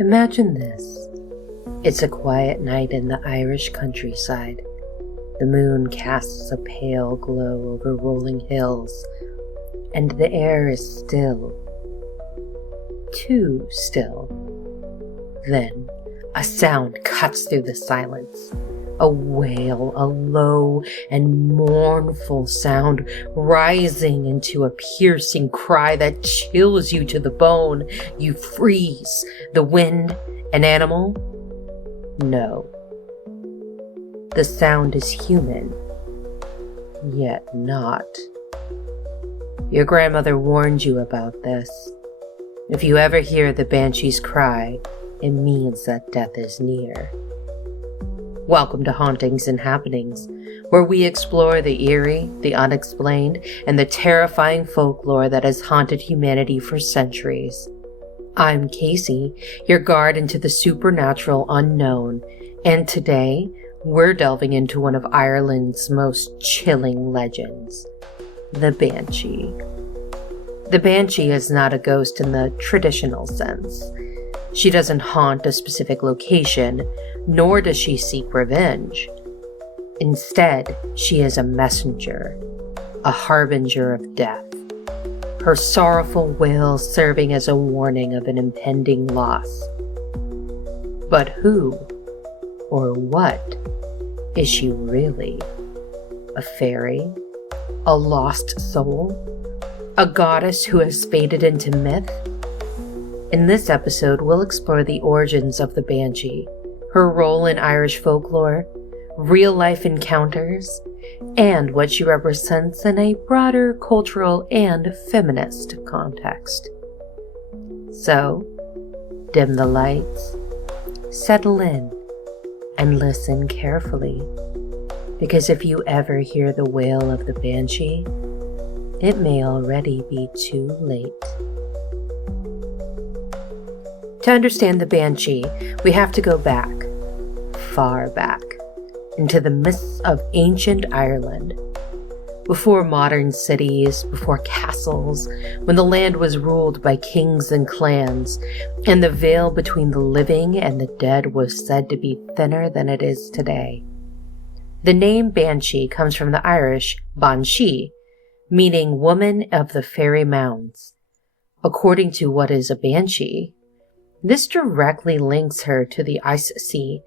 Imagine this. It's a quiet night in the Irish countryside. The moon casts a pale glow over rolling hills, and the air is still. Too still. Then, a sound cuts through the silence. A wail, a low and mournful sound, rising into a piercing cry that chills you to the bone. You freeze. The wind, an animal? No. The sound is human, yet not. Your grandmother warned you about this. If you ever hear the banshee's cry, it means that death is near. Welcome to Hauntings and Happenings, where we explore the eerie, the unexplained, and the terrifying folklore that has haunted humanity for centuries. I'm Casey, your guide into the supernatural unknown, and today we're delving into one of Ireland's most chilling legends, the Banshee. The Banshee is not a ghost in the traditional sense. She doesn't haunt a specific location, nor does she seek revenge. Instead, she is a messenger, a harbinger of death, her sorrowful wail serving as a warning of an impending loss. But who, or what, is she really? A fairy? A lost soul? A goddess who has faded into myth? In this episode, we'll explore the origins of the Banshee, her role in Irish folklore, real-life encounters, and what she represents in a broader cultural and feminist context. So, dim the lights, settle in, and listen carefully, because if you ever hear the wail of the Banshee, it may already be too late. To understand the Banshee, we have to go back, far back, into the mists of ancient Ireland. Before modern cities, before castles, when the land was ruled by kings and clans, and the veil between the living and the dead was said to be thinner than it is today. The name Banshee comes from the Irish Banshee, meaning woman of the fairy mounds. According to what is a Banshee, this directly links her to the Ice Sea,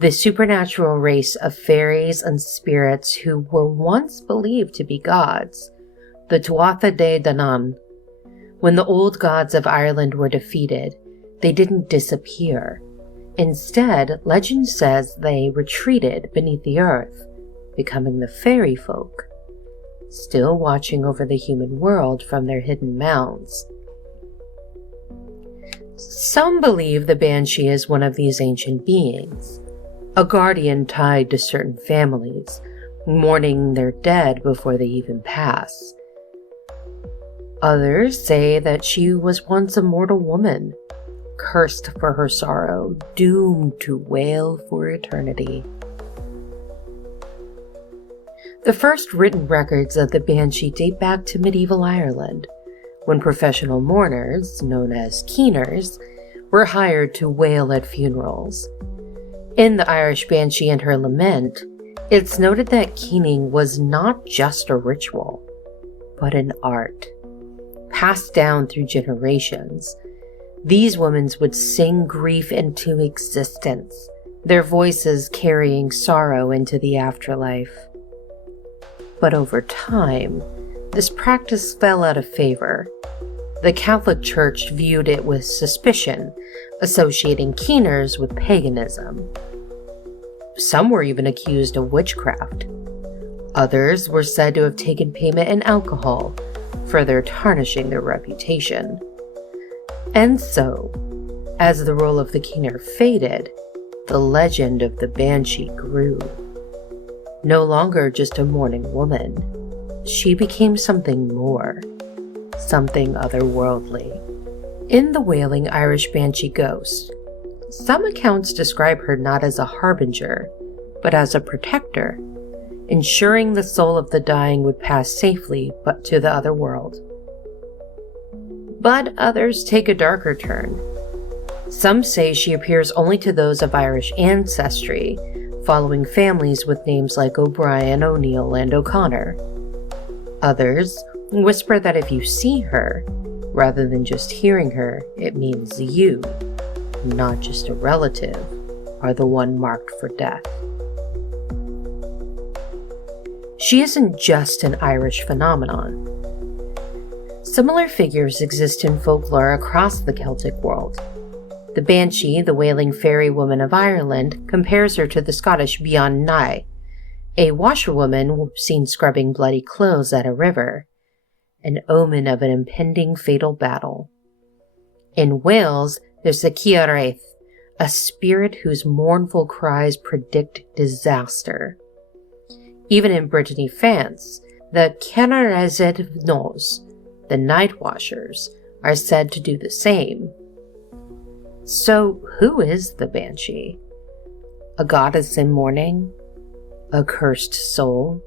the supernatural race of fairies and spirits who were once believed to be gods, the Tuatha De Danann. When the old gods of Ireland were defeated, they didn't disappear. Instead, legend says they retreated beneath the earth, becoming the fairy folk, still watching over the human world from their hidden mounds. Some believe the Banshee is one of these ancient beings, a guardian tied to certain families, mourning their dead before they even pass. Others say that she was once a mortal woman, cursed for her sorrow, doomed to wail for eternity. The first written records of the Banshee date back to medieval Ireland, when professional mourners, known as keeners, were hired to wail at funerals. In the Irish Banshee and her lament, it's noted that keening was not just a ritual, but an art, passed down through generations. These women would sing grief into existence, their voices carrying sorrow into the afterlife. But over time, this practice fell out of favor. The Catholic Church viewed it with suspicion, associating keeners with paganism. Some were even accused of witchcraft. Others were said to have taken payment in alcohol, further tarnishing their reputation. And so, as the role of the keener faded, the legend of the Banshee grew. No longer just a mourning woman, she became something more, something otherworldly. In the wailing Irish Banshee ghost, some accounts describe her not as a harbinger, but as a protector, ensuring the soul of the dying would pass safely but to the other world. But others take a darker turn. Some say she appears only to those of Irish ancestry, following families with names like O'Brien, O'Neill, and O'Connor. Others whisper that if you see her, rather than just hearing her, it means you, not just a relative, are the one marked for death. She isn't just an Irish phenomenon. Similar figures exist in folklore across the Celtic world. The Banshee, the wailing fairy woman of Ireland, compares her to the Scottish Bean Nye, a washerwoman seen scrubbing bloody clothes at a river, an omen of an impending fatal battle. In Wales, there's the Cíaraith, a spirit whose mournful cries predict disaster. Even in Brittany, France, the Cíaraithnos, the night washers, are said to do the same. So, who is the Banshee? A goddess in mourning? A cursed soul?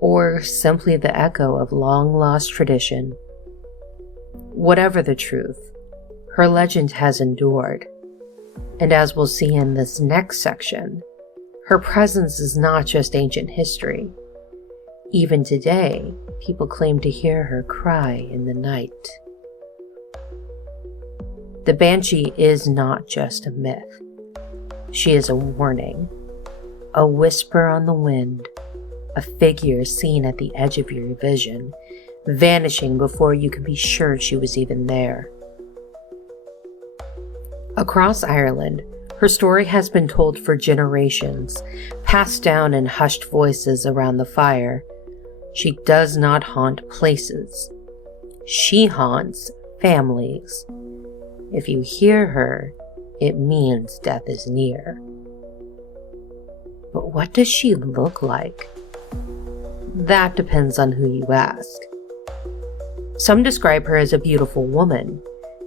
Or simply the echo of long-lost tradition? Whatever the truth, her legend has endured. And as we'll see in this next section, her presence is not just ancient history. Even today, people claim to hear her cry in the night. The Banshee is not just a myth. She is a warning, a whisper on the wind, a figure seen at the edge of your vision, vanishing before you can be sure she was even there. Across Ireland, her story has been told for generations, passed down in hushed voices around the fire. She does not haunt places. She haunts families. If you hear her, it means death is near. But what does she look like? That depends on who you ask. Some describe her as a beautiful woman,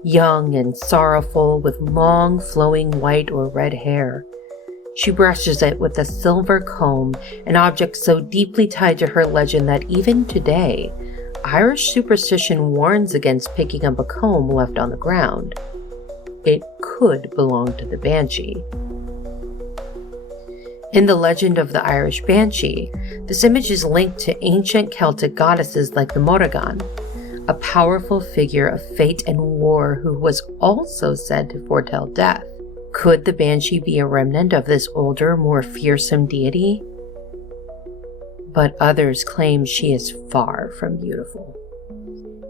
young and sorrowful with long flowing white or red hair. She brushes it with a silver comb, an object so deeply tied to her legend that even today, Irish superstition warns against picking up a comb left on the ground. It could belong to the Banshee. In the legend of the Irish Banshee, this image is linked to ancient Celtic goddesses like the Morrigan, a powerful figure of fate and war who was also said to foretell death. Could the Banshee be a remnant of this older, more fearsome deity? But others claim she is far from beautiful.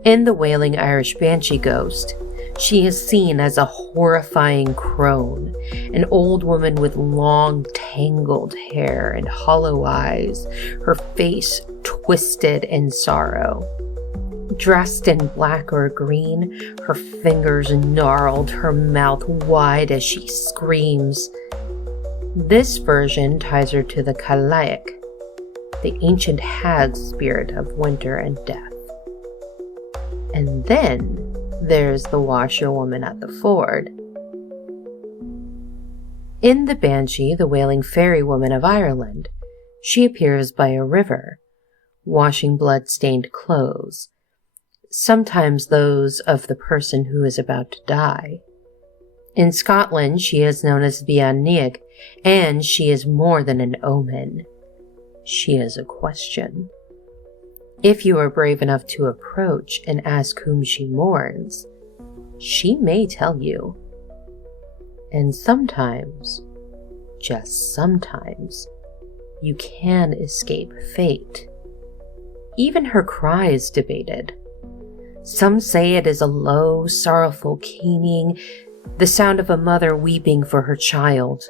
In the wailing Irish Banshee ghost, she is seen as a horrifying crone, an old woman with long, tangled hair and hollow eyes, her face twisted in sorrow. Dressed in black or green, her fingers gnarled, her mouth wide as she screams. This version ties her to the Cailleach, the ancient hag spirit of winter and death. And then there's the washerwoman at the ford. In the Banshee, the wailing fairy woman of Ireland, she appears by a river, washing blood-stained clothes, sometimes those of the person who is about to die. In Scotland, she is known as Bean Niag, and she is more than an omen. She is a question. If you are brave enough to approach and ask whom she mourns, she may tell you. And sometimes, just sometimes, you can escape fate. Even her cry is debated. Some say it is a low, sorrowful keening, the sound of a mother weeping for her child.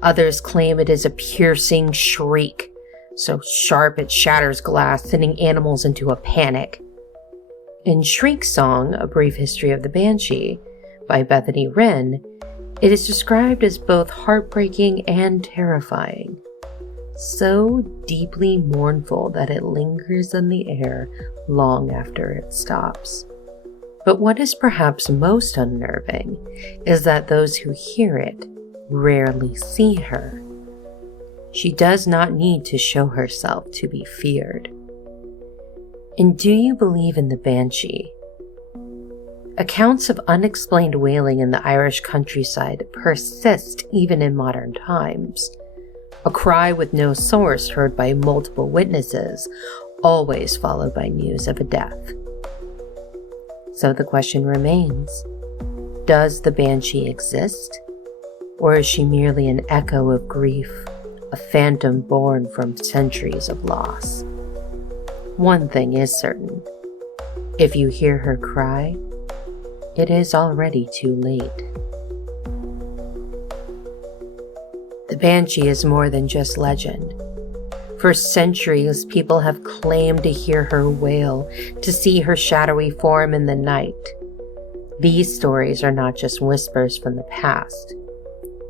Others claim it is a piercing shriek, so sharp it shatters glass, sending animals into a panic. In Shriek Song, A Brief History of the Banshee, by Bethany Wren, it is described as both heartbreaking and terrifying, so deeply mournful that it lingers in the air long after it stops. But what is perhaps most unnerving is that those who hear it rarely see her. She does not need to show herself to be feared. And do you believe in the Banshee? Accounts of unexplained wailing in the Irish countryside persist even in modern times. A cry with no source heard by multiple witnesses, always followed by news of a death. So the question remains, does the Banshee exist? Or is she merely an echo of grief, a phantom born from centuries of loss? One thing is certain. If you hear her cry, it is already too late. The Banshee is more than just legend. For centuries, people have claimed to hear her wail, to see her shadowy form in the night. These stories are not just whispers from the past.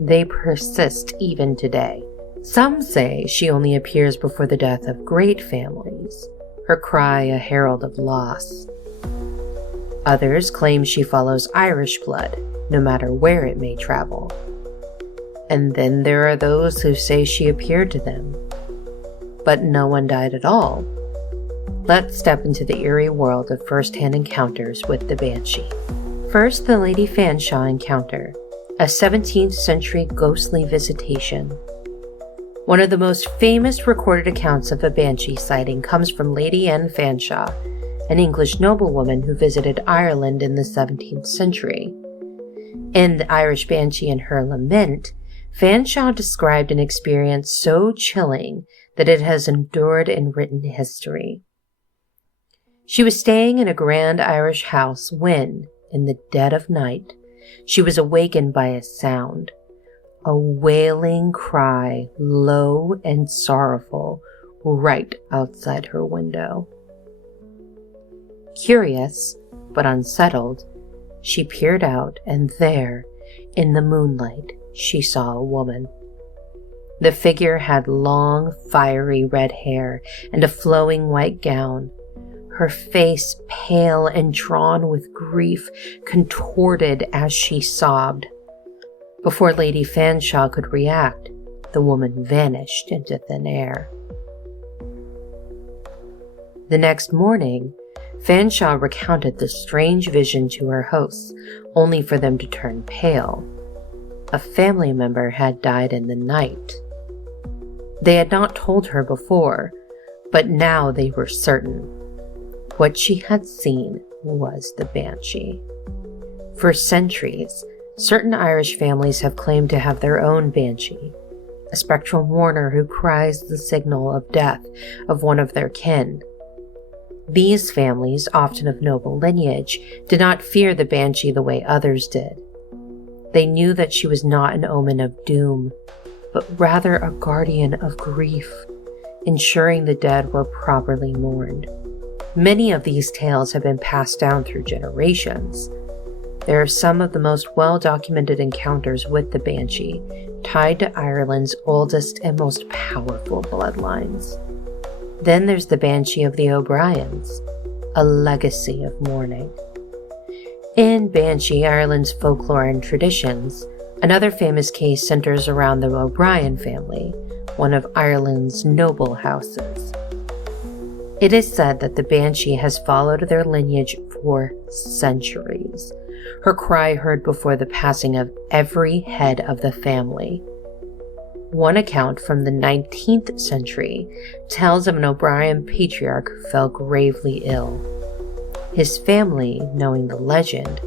They persist even today. Some say she only appears before the death of great families, her cry a herald of loss. Others claim she follows Irish blood, no matter where it may travel. And then there are those who say she appeared to them, but no one died at all. Let's step into the eerie world of first-hand encounters with the Banshee. First, the Lady Fanshawe encounter, a 17th century ghostly visitation. One of the most famous recorded accounts of a Banshee sighting comes from Lady Anne Fanshawe, an English noblewoman who visited Ireland in the 17th century. In The Irish Banshee and Her Lament, Fanshawe described an experience so chilling that it has endured in written history. She was staying in a grand Irish house when, in the dead of night, she was awakened by a sound, a wailing cry, low and sorrowful, right outside her window. Curious, but unsettled, she peered out, and there, in the moonlight, she saw a woman. The figure had long, fiery red hair and a flowing white gown. Her face, pale and drawn with grief, contorted as she sobbed. Before Lady Fanshawe could react, the woman vanished into thin air. The next morning, Fanshawe recounted the strange vision to her hosts, only for them to turn pale. A family member had died in the night. They had not told her before, but now they were certain. What she had seen was the Banshee. For centuries, certain Irish families have claimed to have their own Banshee, a spectral mourner who cries the signal of death of one of their kin. These families, often of noble lineage, did not fear the Banshee the way others did. They knew that she was not an omen of doom, but rather a guardian of grief, ensuring the dead were properly mourned. Many of these tales have been passed down through generations. There are some of the most well-documented encounters with the Banshee, tied to Ireland's oldest and most powerful bloodlines. Then there's the Banshee of the O'Briens, a legacy of mourning. In Banshee, Ireland's folklore and traditions, another famous case centers around the O'Brien family, one of Ireland's noble houses. It is said that the Banshee has followed their lineage for centuries, her cry heard before the passing of every head of the family. One account from the 19th century tells of an O'Brien patriarch who fell gravely ill. His family, knowing the legend,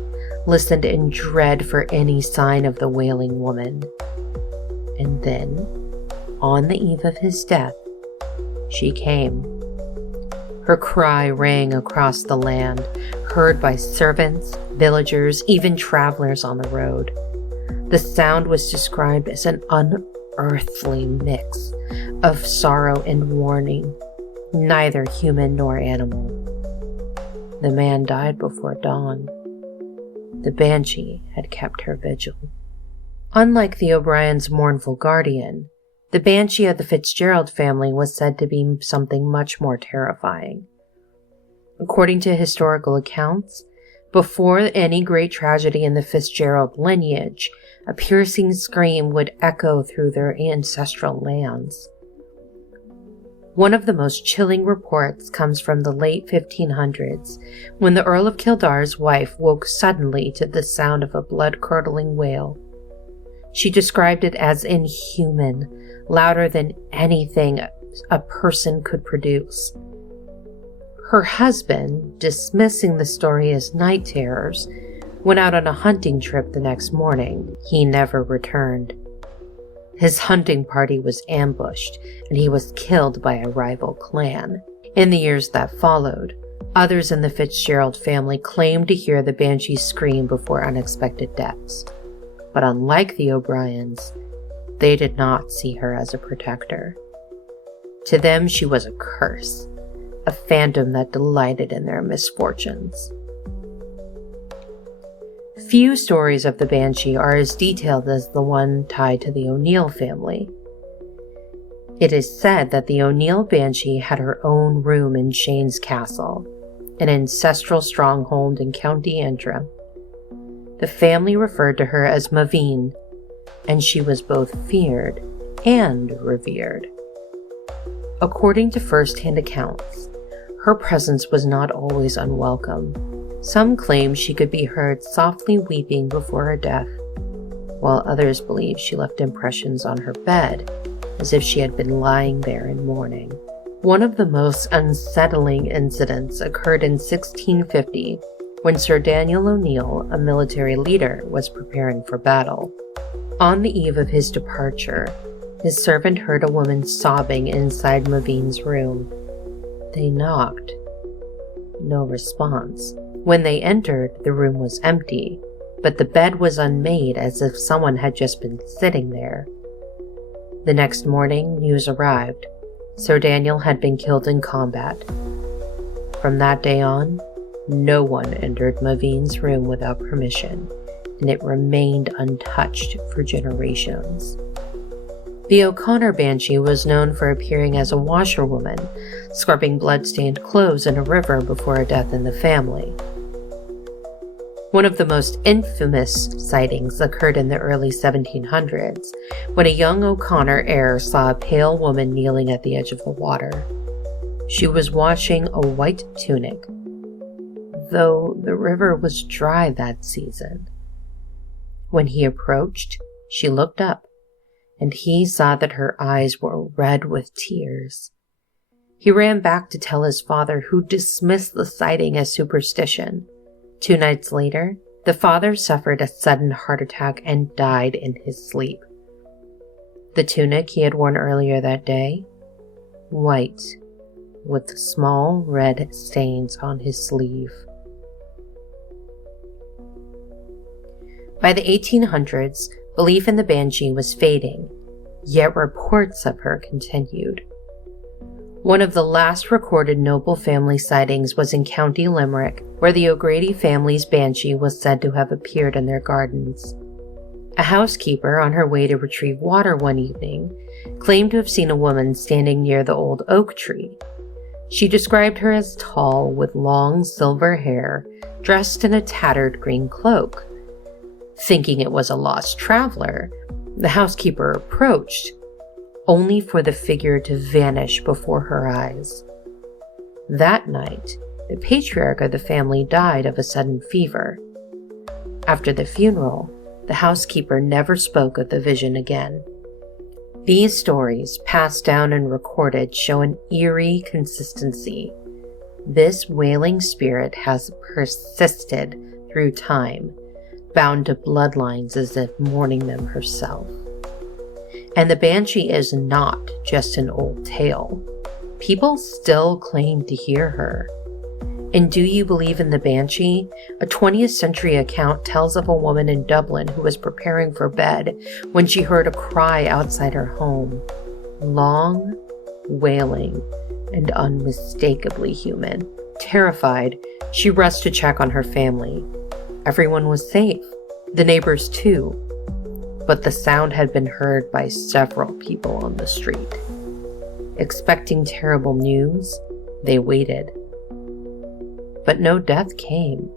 listened in dread for any sign of the wailing woman. And then, on the eve of his death, she came. Her cry rang across the land, heard by servants, villagers, even travelers on the road. The sound was described as an unearthly mix of sorrow and warning, neither human nor animal. The man died before dawn. The Banshee had kept her vigil. Unlike the O'Brien's mournful guardian, the Banshee of the Fitzgerald family was said to be something much more terrifying. According to historical accounts, before any great tragedy in the Fitzgerald lineage, a piercing scream would echo through their ancestral lands. One of the most chilling reports comes from the late 1500s, when the Earl of Kildare's wife woke suddenly to the sound of a blood-curdling wail. She described it as inhuman, louder than anything a person could produce. Her husband, dismissing the story as night terrors, went out on a hunting trip the next morning. He never returned. His hunting party was ambushed, and he was killed by a rival clan. In the years that followed, others in the Fitzgerald family claimed to hear the Banshee scream before unexpected deaths. But unlike the O'Briens, they did not see her as a protector. To them, she was a curse, a phantom that delighted in their misfortunes. Few stories of the Banshee are as detailed as the one tied to the O'Neill family. It is said that the O'Neill Banshee had her own room in Shane's Castle, an ancestral stronghold in County Antrim. The family referred to her as Maveen, and she was both feared and revered. According to first-hand accounts, her presence was not always unwelcome. Some claim she could be heard softly weeping before her death, while others believe she left impressions on her bed, as if she had been lying there in mourning. One of the most unsettling incidents occurred in 1650, when Sir Daniel O'Neill, a military leader, was preparing for battle. On the eve of his departure, his servant heard a woman sobbing inside Maveen's room. They knocked. No response. When they entered, the room was empty, but the bed was unmade, as if someone had just been sitting there. The next morning, news arrived. Sir Daniel had been killed in combat. From that day on, no one entered Maveen's room without permission, and it remained untouched for generations. The O'Connor Banshee was known for appearing as a washerwoman, scrubbing blood-stained clothes in a river before a death in the family. One of the most infamous sightings occurred in the early 1700s, when a young O'Connor heir saw a pale woman kneeling at the edge of the water. She was washing a white tunic, though the river was dry that season. When he approached, she looked up, and he saw that her eyes were red with tears. He ran back to tell his father, who dismissed the sighting as superstition. 2 nights later, the father suffered a sudden heart attack and died in his sleep. The tunic he had worn earlier that day, white, with small red stains on his sleeve. By the 1800s, belief in the Banshee was fading, yet reports of her continued. One of the last recorded noble family sightings was in County Limerick, where the O'Grady family's Banshee was said to have appeared in their gardens. A housekeeper, on her way to retrieve water one evening, claimed to have seen a woman standing near the old oak tree. She described her as tall, with long silver hair, dressed in a tattered green cloak. Thinking it was a lost traveler, the housekeeper approached, only for the figure to vanish before her eyes. That night, the patriarch of the family died of a sudden fever. After the funeral, the housekeeper never spoke of the vision again. These stories, passed down and recorded, show an eerie consistency. This wailing spirit has persisted through time, bound to bloodlines as if mourning them herself. And the Banshee is not just an old tale. People still claim to hear her. In Do You Believe in the Banshee? A 20th century account tells of a woman in Dublin who was preparing for bed when she heard a cry outside her home. Long, wailing, and unmistakably human. Terrified, she rushed to check on her family. Everyone was safe, the neighbors too, but the sound had been heard by several people on the street. Expecting terrible news, they waited. But no death came.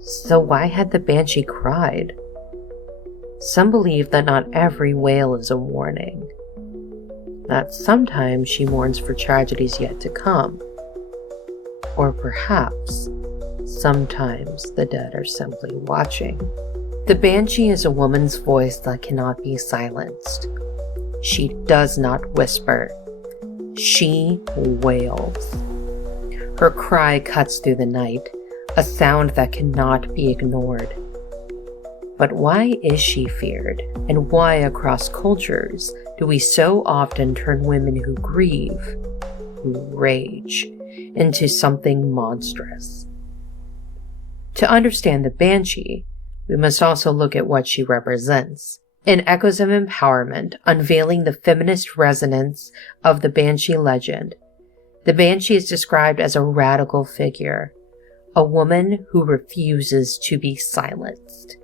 So why had the Banshee cried? Some believe that not every wail is a warning. that sometimes she mourns for tragedies yet to come. Or perhaps, sometimes the dead are simply watching. The Banshee is a woman's voice that cannot be silenced. She does not whisper. She wails. Her cry cuts through the night, a sound that cannot be ignored. But why is she feared, and why across cultures do we so often turn women who grieve, who rage, into something monstrous? To understand the Banshee, we must also look at what she represents. In Echoes of Empowerment, unveiling the feminist resonance of the Banshee legend, the Banshee is described as a radical figure, a woman who refuses to be silenced.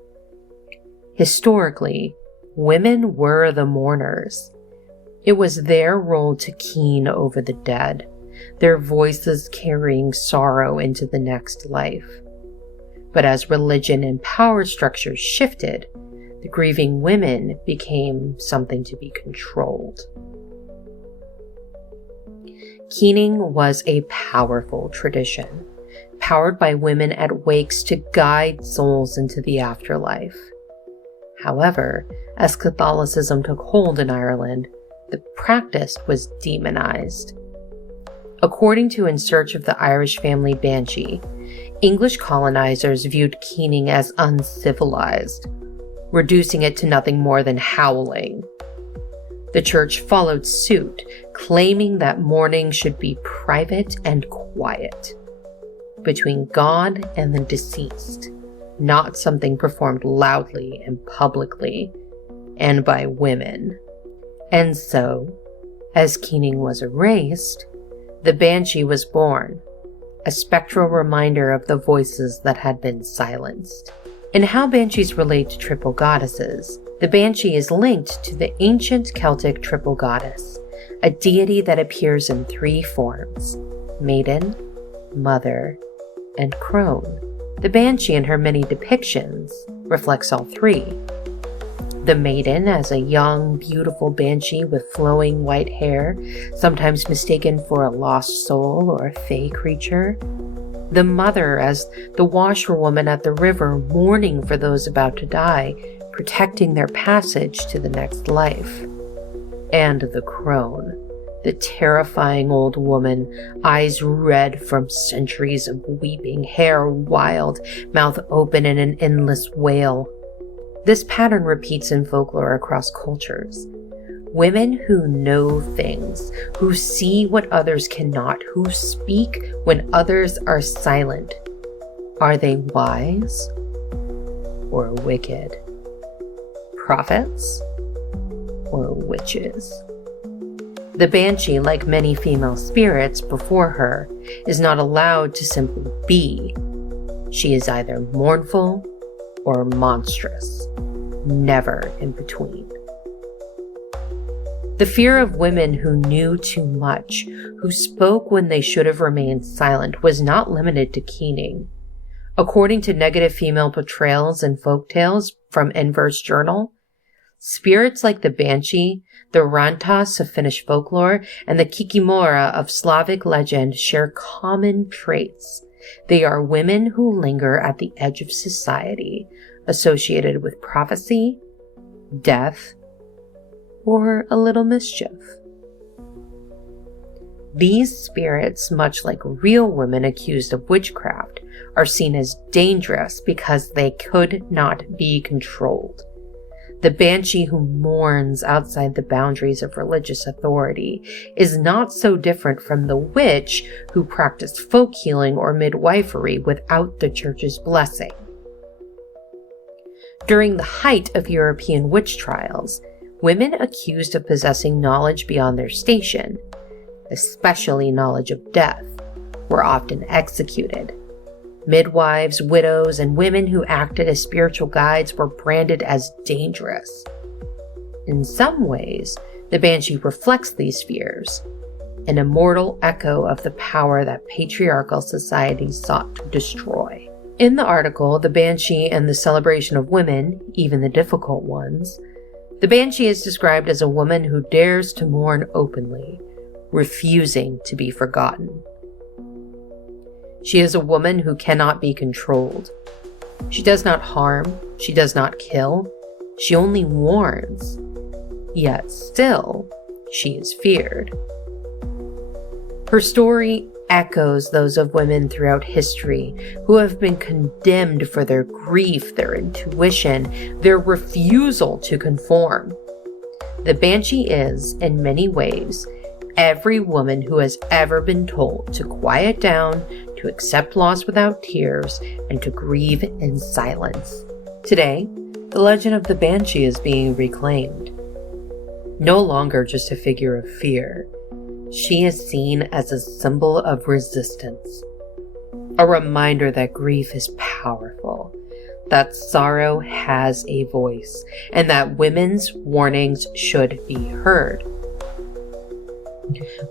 Historically, women were the mourners. It was their role to keen over the dead, their voices carrying sorrow into the next life. But as religion and power structures shifted, the grieving women became something to be controlled. Keening was a powerful tradition, powered by women at wakes to guide souls into the afterlife. However, as Catholicism took hold in Ireland, the practice was demonized. According to In Search of the Irish Family Banshee, English colonizers viewed keening as uncivilized, reducing it to nothing more than howling. The church followed suit, claiming that mourning should be private and quiet, between God and the deceased, not something performed loudly and publicly, and by women. And so, as keening was erased, the Banshee was born, a spectral reminder of the voices that had been silenced. In how banshees relate to triple goddesses, the Banshee is linked to the ancient Celtic triple goddess, a deity that appears in 3 forms: maiden, mother, and crone. The Banshee in her many depictions reflects all 3. The maiden as a young, beautiful banshee with flowing white hair, sometimes mistaken for a lost soul or a fey creature. The mother as the washerwoman at the river, mourning for those about to die, protecting their passage to the next life. And the crone, the terrifying old woman, eyes red from centuries of weeping, hair wild, mouth open in an endless wail. This pattern repeats in folklore across cultures. Women who know things, who see what others cannot, who speak when others are silent. Are they wise or wicked? Prophets or witches? The Banshee, like many female spirits before her, is not allowed to simply be. She is either mournful or monstrous, never in between. The fear of women who knew too much, who spoke when they should have remained silent, was not limited to keening. According to negative female portrayals and folktales from Inverse Journal, spirits like the Banshee, the Rantas of Finnish folklore, and the Kikimora of Slavic legend share common traits. They are women who linger at the edge of society, associated with prophecy, death, or a little mischief. These spirits, much like real women accused of witchcraft, are seen as dangerous because they could not be controlled. The Banshee who mourns outside the boundaries of religious authority is not so different from the witch who practiced folk healing or midwifery without the church's blessing. During the height of European witch trials, women accused of possessing knowledge beyond their station, especially knowledge of death, were often executed. Midwives, widows, and women who acted as spiritual guides were branded as dangerous. In some ways, the Banshee reflects these fears, an immortal echo of the power that patriarchal societies sought to destroy. In the article, The Banshee and the Celebration of Women, Even the Difficult Ones, The Banshee is described as a woman who dares to mourn openly, refusing to be forgotten. She is a woman who cannot be controlled. She does not harm, she does not kill, she only warns. Yet still, she is feared. Her story echoes those of women throughout history who have been condemned for their grief, their intuition, their refusal to conform. The Banshee is, in many ways, every woman who has ever been told to quiet down, to accept loss without tears, and to grieve in silence. Today, the legend of the Banshee is being reclaimed. No longer just a figure of fear, she is seen as a symbol of resistance, a reminder that grief is powerful, that sorrow has a voice, and that women's warnings should be heard.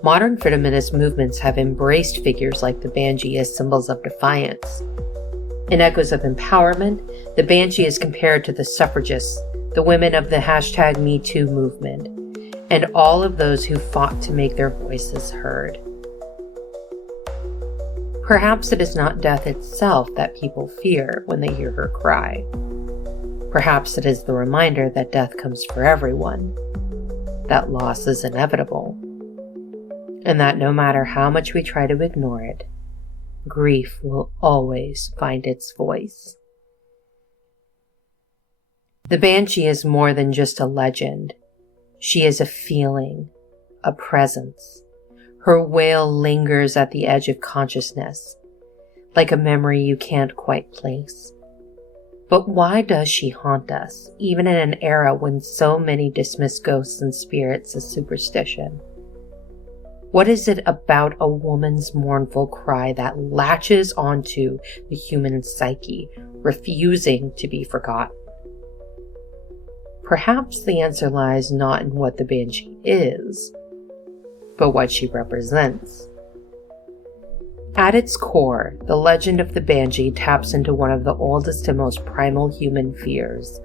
Modern feminist movements have embraced figures like the Banshee as symbols of defiance. In echoes of empowerment, the Banshee is compared to the suffragists, the women of the #MeToo movement, and all of those who fought to make their voices heard. Perhaps it is not death itself that people fear when they hear her cry. Perhaps it is the reminder that death comes for everyone, that loss is inevitable, and that no matter how much we try to ignore it, grief will always find its voice. The Banshee is more than just a legend. She is a feeling, a presence. Her wail lingers at the edge of consciousness, like a memory you can't quite place. But why does she haunt us, even in an era when so many dismiss ghosts and spirits as superstition? What is it about a woman's mournful cry that latches onto the human psyche, refusing to be forgotten? Perhaps the answer lies not in what the Banshee is, but what she represents. At its core, the legend of the Banshee taps into one of the oldest and most primal human fears: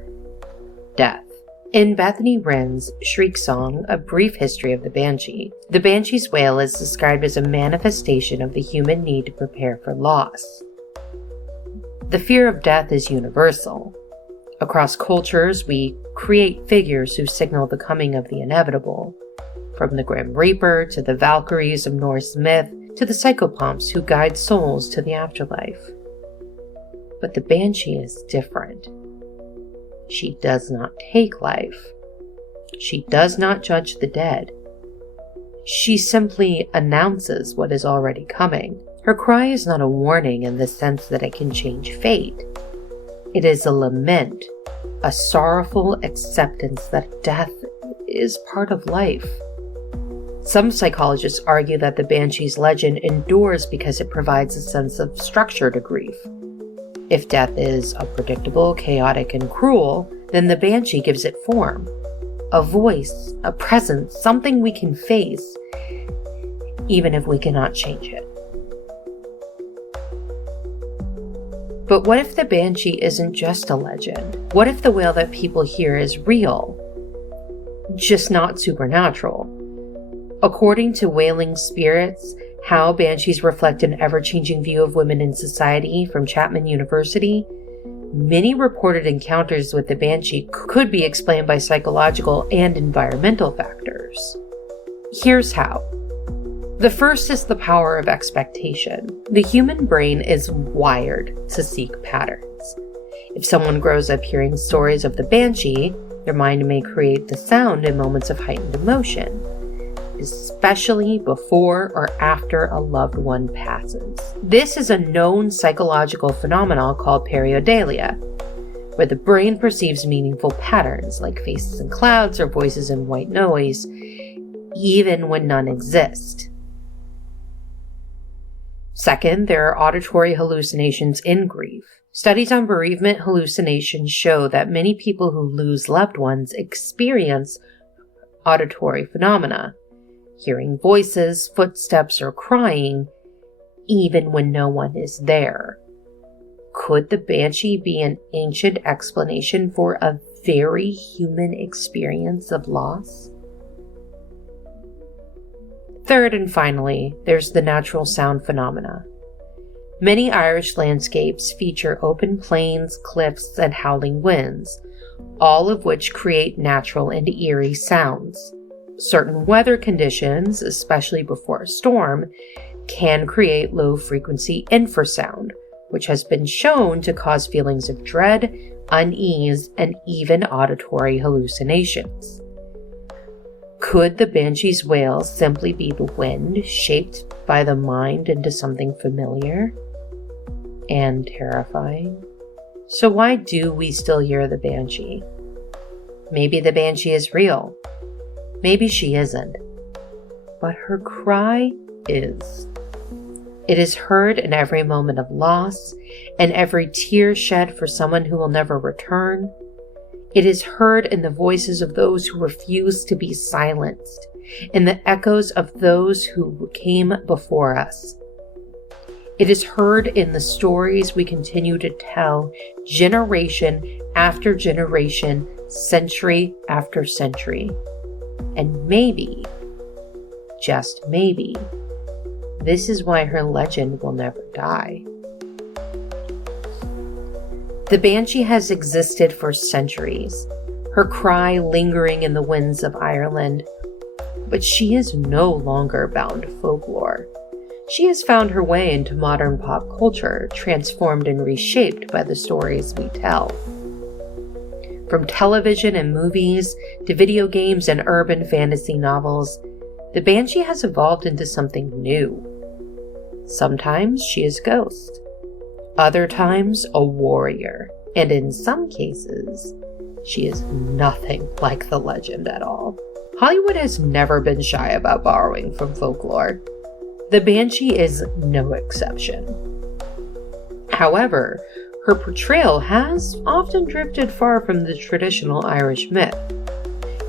death. In Bethany Wren's Shriek Song, A Brief History of the Banshee's wail is described as a manifestation of the human need to prepare for loss. The fear of death is universal. Across cultures, we create figures who signal the coming of the inevitable, from the Grim Reaper to the Valkyries of Norse myth to the psychopomps who guide souls to the afterlife. But the Banshee is different. She does not take life. She does not judge the dead. She simply announces what is already coming. Her cry is not a warning in the sense that it can change fate. It is a lament, a sorrowful acceptance that death is part of life. Some psychologists argue that the Banshee's legend endures because it provides a sense of structure to grief. If death is unpredictable, chaotic, and cruel, then the Banshee gives it form, a voice, a presence, something we can face, even if we cannot change it. But what if the Banshee isn't just a legend? What if the wail that people hear is real, just not supernatural? According to Wailing Spirits, How Banshees Reflect an Ever-Changing View of Women in Society from Chapman University, many reported encounters with the Banshee could be explained by psychological and environmental factors. Here's how. The first is the power of expectation. The human brain is wired to seek patterns. If someone grows up hearing stories of the Banshee, their mind may create the sound in moments of heightened emotion, especially before or after a loved one passes. This is a known psychological phenomenon called pareidolia, where the brain perceives meaningful patterns like faces in clouds or voices in white noise, even when none exist. Second, there are auditory hallucinations in grief. Studies on bereavement hallucinations show that many people who lose loved ones experience auditory phenomena, hearing voices, footsteps, or crying, even when no one is there. Could the Banshee be an ancient explanation for a very human experience of loss. Third and finally, there's the natural sound phenomena. Many Irish landscapes feature open plains, cliffs, and howling winds, all of which create natural and eerie sounds. Certain weather conditions, especially before a storm, can create low-frequency infrasound, which has been shown to cause feelings of dread, unease, and even auditory hallucinations. Could the Banshee's wail simply be the wind shaped by the mind into something familiar and terrifying? So why do we still hear the Banshee? Maybe the Banshee is real. Maybe she isn't. But her cry is. It is heard in every moment of loss and every tear shed for someone who will never return. It is heard in the voices of those who refuse to be silenced, in the echoes of those who came before us. It is heard in the stories we continue to tell generation after generation, century after century. And maybe, just maybe, this is why her legend will never die. The Banshee has existed for centuries, her cry lingering in the winds of Ireland, but she is no longer bound to folklore. She has found her way into modern pop culture, transformed and reshaped by the stories we tell. From television and movies to video games and urban fantasy novels, the Banshee has evolved into something new. Sometimes she is a ghost, other times a warrior, and in some cases, she is nothing like the legend at all. Hollywood has never been shy about borrowing from folklore. The Banshee is no exception. However, her portrayal has often drifted far from the traditional Irish myth.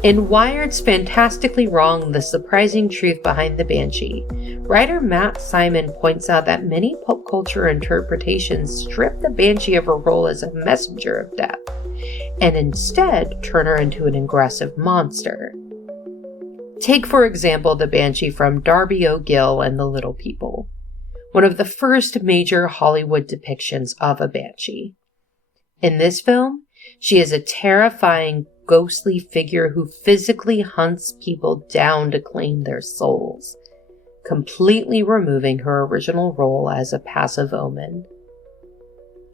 In Wired's fantastically wrong, The Surprising Truth Behind the Banshee, writer Matt Simon points out that many pop culture interpretations strip the Banshee of her role as a messenger of death, and instead turn her into an aggressive monster. Take, for example, the Banshee from Darby O'Gill and the Little People, one of the first major Hollywood depictions of a Banshee. In this film, she is a terrifying, ghostly figure who physically hunts people down to claim their souls, completely removing her original role as a passive omen.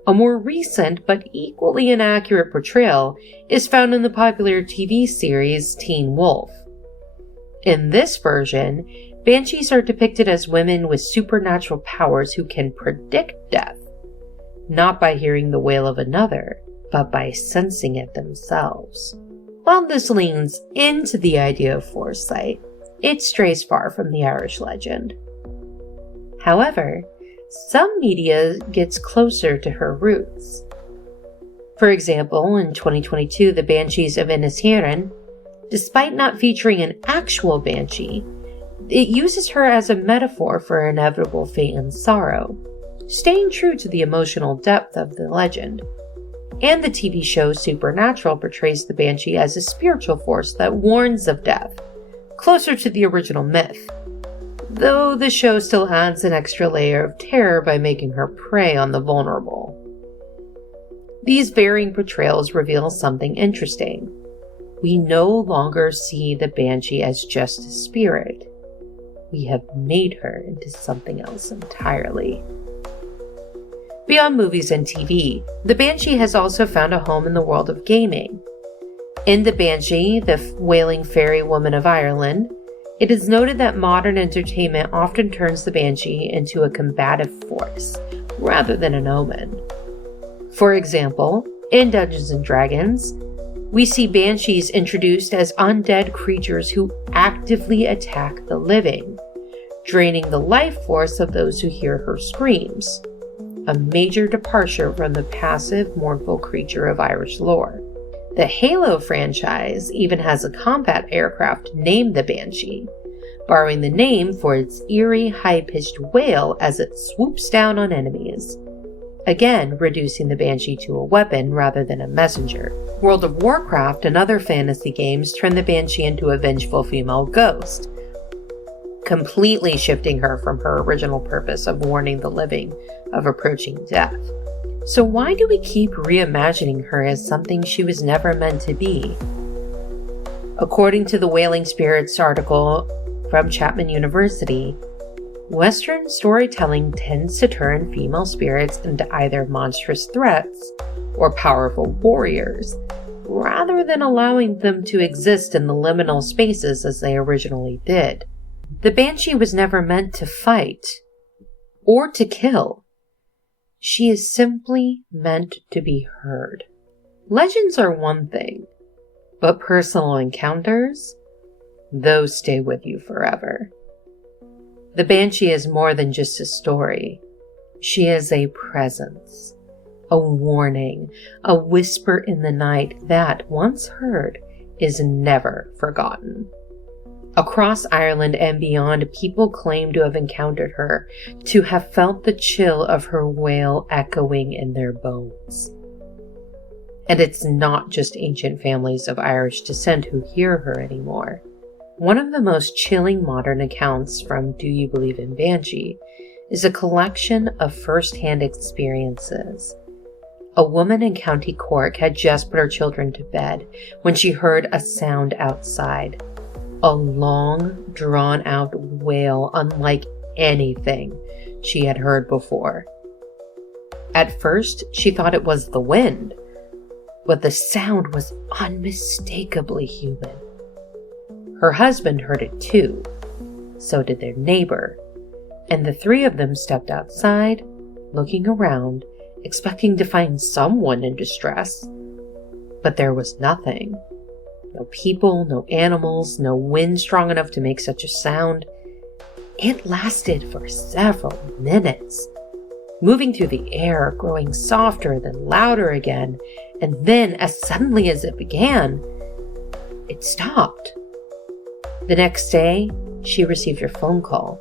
A more recent but equally inaccurate portrayal is found in the popular TV series Teen Wolf. In this version, Banshees are depicted as women with supernatural powers who can predict death, not by hearing the wail of another, but by sensing it themselves. While this leans into the idea of foresight, it strays far from the Irish legend. However, some media gets closer to her roots. For example, in 2022, the Banshees of Inisherin, despite not featuring an actual Banshee, it uses her as a metaphor for inevitable fate and sorrow, staying true to the emotional depth of the legend. And the TV show Supernatural portrays the Banshee as a spiritual force that warns of death, closer to the original myth, though the show still adds an extra layer of terror by making her prey on the vulnerable. These varying portrayals reveal something interesting. We no longer see the Banshee as just a spirit. We have made her into something else entirely. Beyond movies and TV, the Banshee has also found a home in the world of gaming. In The Banshee, the Wailing Fairy Woman of Ireland, it is noted that modern entertainment often turns the Banshee into a combative force, rather than an omen. For example, in Dungeons & Dragons, we see Banshees introduced as undead creatures who actively attack the living, draining the life force of those who hear her screams, a major departure from the passive, mournful creature of Irish lore. The Halo franchise even has a combat aircraft named the Banshee, borrowing the name for its eerie, high-pitched wail as it swoops down on enemies. again reducing the Banshee to a weapon rather than a messenger. World of Warcraft and other fantasy games turn the Banshee into a vengeful female ghost, completely shifting her from her original purpose of warning the living of approaching death. So why do we keep reimagining her as something she was never meant to be? According to the Wailing Spirits article from Chapman University, Western storytelling tends to turn female spirits into either monstrous threats or powerful warriors, rather than allowing them to exist in the liminal spaces as they originally did. The Banshee was never meant to fight or to kill. She is simply meant to be heard. Legends are one thing, but personal encounters, those stay with you forever. The Banshee is more than just a story. She is a presence, a warning, a whisper in the night that, once heard, is never forgotten. Across Ireland and beyond, people claim to have encountered her, to have felt the chill of her wail echoing in their bones. And it's not just ancient families of Irish descent who hear her anymore. One of the most chilling modern accounts from Do You Believe in Banshee is a collection of first-hand experiences. A woman in County Cork had just put her children to bed when she heard a sound outside. A long, drawn-out wail unlike anything she had heard before. At first, she thought it was the wind, but the sound was unmistakably human. Her husband heard it too, so did their neighbor, and the three of them stepped outside, looking around, expecting to find someone in distress. But there was nothing. No people, no animals, no wind strong enough to make such a sound. It lasted for several minutes, moving through the air, growing softer, then louder again, and then, as suddenly as it began, it stopped. The next day, she received a phone call.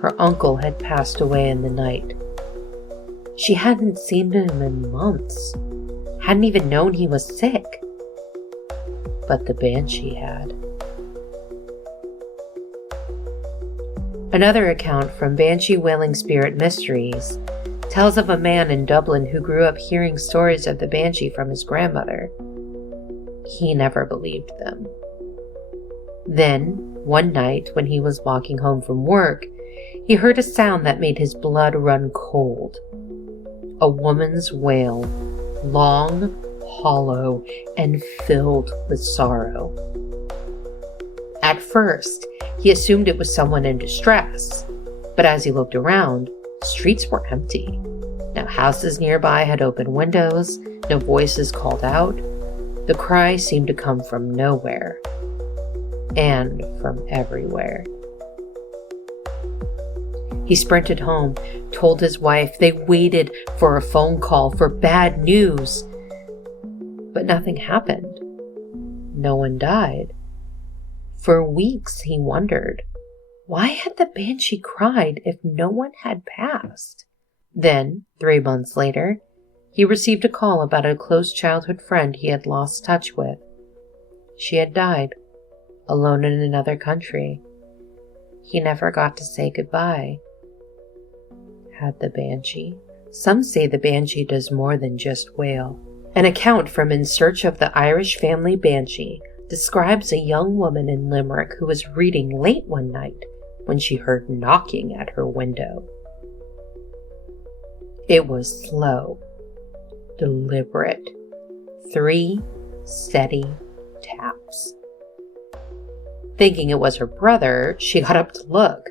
Her uncle had passed away in the night. She hadn't seen him in months, hadn't even known he was sick. But the Banshee had. Another account from Banshee Wailing Spirit Mysteries tells of a man in Dublin who grew up hearing stories of the Banshee from his grandmother. He never believed them. Then, one night when he was walking home from work, he heard a sound that made his blood run cold. A woman's wail, long, hollow, and filled with sorrow. At first, he assumed it was someone in distress, but as he looked around, the streets were empty. No houses nearby had open windows, no voices called out. The cry seemed to come from nowhere, and from everywhere. He sprinted home, told his wife. They waited for a phone call, for bad news. But nothing happened. No one died. For weeks he wondered, why had the Banshee cried if no one had passed? Then, 3 months later, he received a call about a close childhood friend he had lost touch with. She had died, alone in another country. He never got to say goodbye. Had the Banshee? Some say the Banshee does more than just wail. An account from In Search of the Irish Family Banshee describes a young woman in Limerick who was reading late one night when she heard knocking at her window. It was slow, deliberate, 3 steady taps. Thinking it was her brother, she got up to look.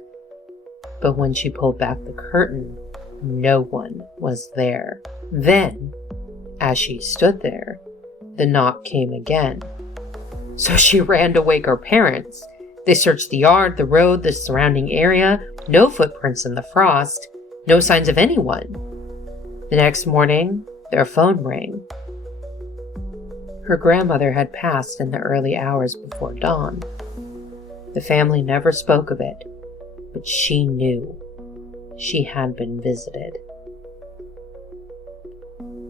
But when she pulled back the curtain, no one was there. Then, as she stood there, the knock came again. So she ran to wake her parents. They searched the yard, the road, the surrounding area. No footprints in the frost. No signs of anyone. The next morning, their phone rang. Her grandmother had passed in the early hours before dawn. The family never spoke of it, but she knew she had been visited.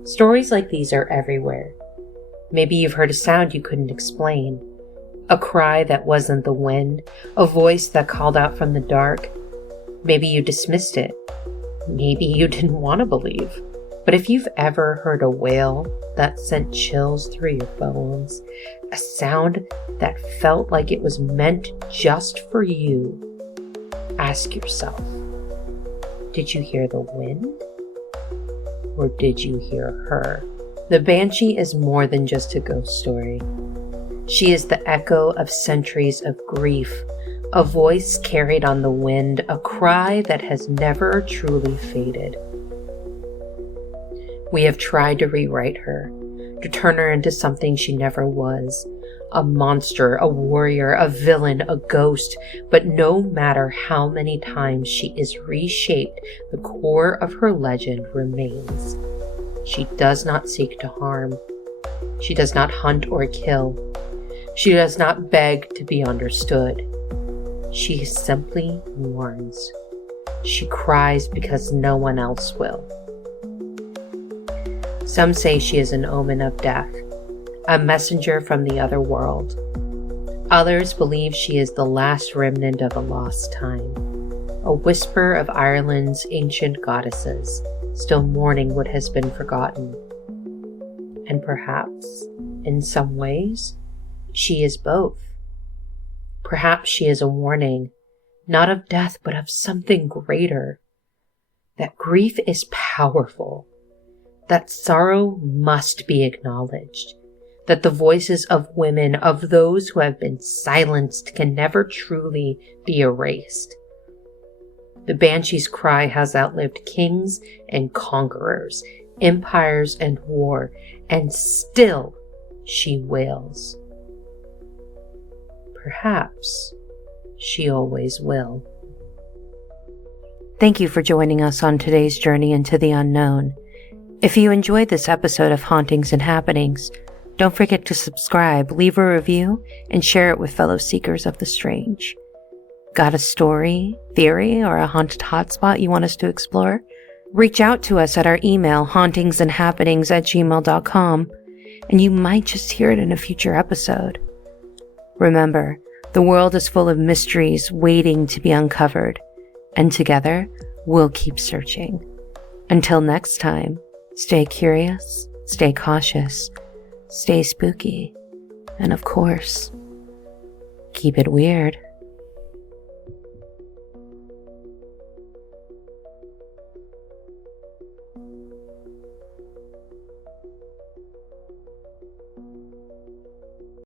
Stories like these are everywhere. Maybe you've heard a sound you couldn't explain, a cry that wasn't the wind, a voice that called out from the dark. Maybe you dismissed it. Maybe you didn't want to believe. But if you've ever heard a wail that sent chills through your bones, a sound that felt like it was meant just for you, ask yourself, did you hear the wind? Or did you hear her? The Banshee is more than just a ghost story. She is the echo of centuries of grief, a voice carried on the wind, a cry that has never truly faded. We have tried to rewrite her, to turn her into something she never was, a monster, a warrior, a villain, a ghost, but no matter how many times she is reshaped, the core of her legend remains. She does not seek to harm. She does not hunt or kill. She does not beg to be understood. She simply mourns. She cries because no one else will. Some say she is an omen of death, a messenger from the other world. Others believe she is the last remnant of a lost time, a whisper of Ireland's ancient goddesses, still mourning what has been forgotten. And perhaps, in some ways, she is both. Perhaps she is a warning, not of death, but of something greater. That grief is powerful, that sorrow must be acknowledged, that the voices of women, of those who have been silenced, can never truly be erased. The Banshee's cry has outlived kings and conquerors, empires and war, and still she wails. Perhaps she always will. Thank you for joining us on today's journey into the unknown. If you enjoyed this episode of Hauntings and Happenings, don't forget to subscribe, leave a review, and share it with fellow seekers of the strange. Got a story, theory, or a haunted hotspot you want us to explore? Reach out to us at our email, hauntingsandhappenings@gmail.com, and you might just hear it in a future episode. Remember, the world is full of mysteries waiting to be uncovered, and together, we'll keep searching. Until next time, stay curious, stay cautious, stay spooky, and of course, keep it weird.